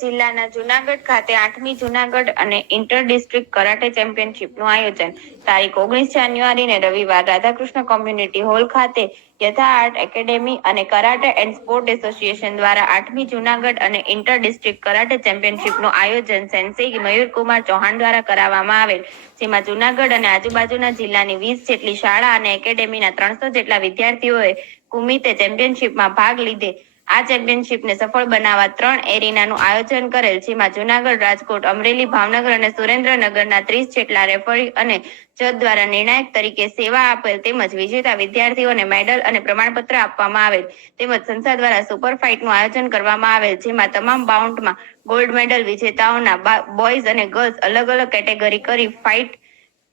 જિલ્લાના જૂનાગઢ ખાતે 8મી જૂનાગઢ અને ઇન્ટર ડિસ્ટ્રિક્ટ કરાટે ચેમ્પિયનશિપનું આયોજન તારીખ 19 જાન્યુઆરીને રવિવાર રાધાકૃષ્ણ કોમ્યુનિટી હોલ ખાતે યથા આર્ટ એકેડેમી અને કરાટે એન્ડ સ્પોર્ટ એસોસિએશન દ્વારા 8મી જૂનાગઢ અને ઇન્ટર ડિસ્ટ્રિક્ટ કરાટે ચેમ્પિયનશિપનું આયોજન સેન્સેઈ મયુરકુમાર ચૌહાણ દ્વારા કરવામાં આવેલ, જેમાં જૂનાગઢ અને આજુબાજુના જિલ્લાની 20 જેટલી શાળા અને એકેડેમીના 300 જેટલા વિદ્યાર્થીઓએ કુમિતે ચેમ્પિયનશિપમાં ભાગ લીધે આ ચેમ્પિયનશિપને સફળ બનાવવા 3 એરીનાનું આયોજન કરેલ, જેમાં જૂનાગઢ, રાજકોટ, અમરેલી, ભાવનગર અને સુરેન્દ્રનગરના 30 જેટલા રેફરી અને જજ દ્વારા નિર્ણાયક તરીકે સેવા આપેલ તેમજ વિજેતા વિદ્યાર્થીઓને મેડલ અને પ્રમાણપત્ર આપવામાં આવેલ તેમજ સંસ્થા દ્વારા સુપર ફાઇટનું આયોજન કરવામાં આવેલ, જેમાં તમામ બાઉન્ડમાં ગોલ્ડ મેડલ વિજેતાઓના બોયઝ અને ગર્લ્સ અલગ અલગ કેટેગરી કરી ફાઇટ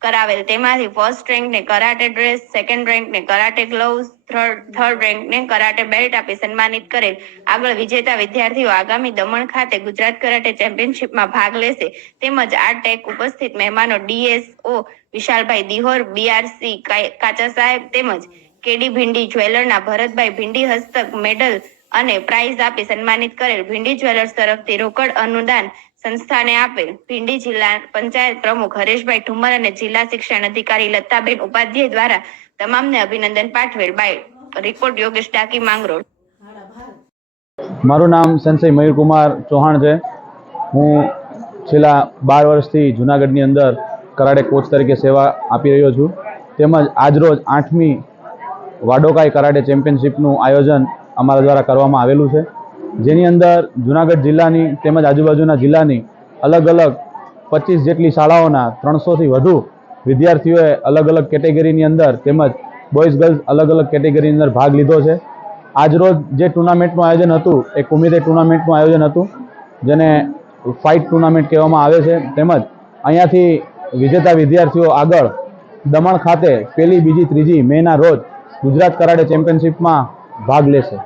કરાવેલ, તેમાંથી ફર્સ્ટ રેન્કને કરાટે ડ્રેસ, સેકન્ડ રેન્કને કરાટે ગ્લવ્સ, થર્ડ રેન્કને કરાટે બેલ્ટ આપી સન્માનિત કરેલ. આગળ વિજેતા વિદ્યાર્થીઓ આગામી દમણ ખાતે ગુજરાત કરાટે ચેમ્પિયનશિપમાં ભાગ લેશે તેમજ આ ટેક ઉપસ્થિત મહેમાનો ડીએસઓ વિશાલભાઈ દિહોર, બીઆરસી કાચા સાહેબ તેમજ કેડી ભીંડી જ્વેલરના ભરતભાઈ ભીંડી હસ્તક મેડલ અને પ્રાઇઝ આપી સન્માનિત કરેલ. ભીંડી જ્વેલર્સ તરફથી રોકડ અનુદાન સંસ્થાને આપેલ. ભીંડી જિલ્લા પંચાયત પ્રમુખ હરેશભાઈ ઠુમર અને જિલ્લા શિક્ષણ અધિકારી લતાબેન ઉપાધ્યાય દ્વારા તમામને અભિનંદન પાઠવેલ. By report Yogesh ડાકી, Mangrol. મારું નામ સેન્સેઈ મયુરકુમાર ચૌહાણ છે. હું છેલ્લા 12 વર્ષથી જૂનાગઢની અંદર કરાટે કોચ તરીકે સેવા આપી રહ્યો છું. તેમજ આજરોજ 8મી વાડોકાઈ કરાટે ચેમ્પિયનશિપનું આયોજન અમારા દ્વારા કરવામાં આવેલું છે, જેની અંદર જૂનાગઢ જિલ્લાની તેમજ આજુબાજુના જિલ્લાની અલગ અલગ 25 જેટલી શાળાઓના 300થી વધુ વિદ્યાર્થીઓએ અલગ અલગ કેટેગરીની અંદર તેમજ બોયઝ ગર્લ્સ અલગ અલગ કેટેગરીની અંદર ભાગ લીધો છે. આજરોજ જે ટુર્નામેન્ટનું આયોજન હતું એ કુમિતે ટુર્નામેન્ટનું આયોજન હતું, જેને ફાઇટ ટુર્નામેન્ટ કહેવામાં આવે છે. તેમજ અહીંયાથી વિજેતા વિદ્યાર્થીઓ આગળ દમણ ખાતે 1લી, 2જી, 3જી મેના રોજ ગુજરાત કરાટે ચેમ્પિયનશિપમાં ભાગ લેશે.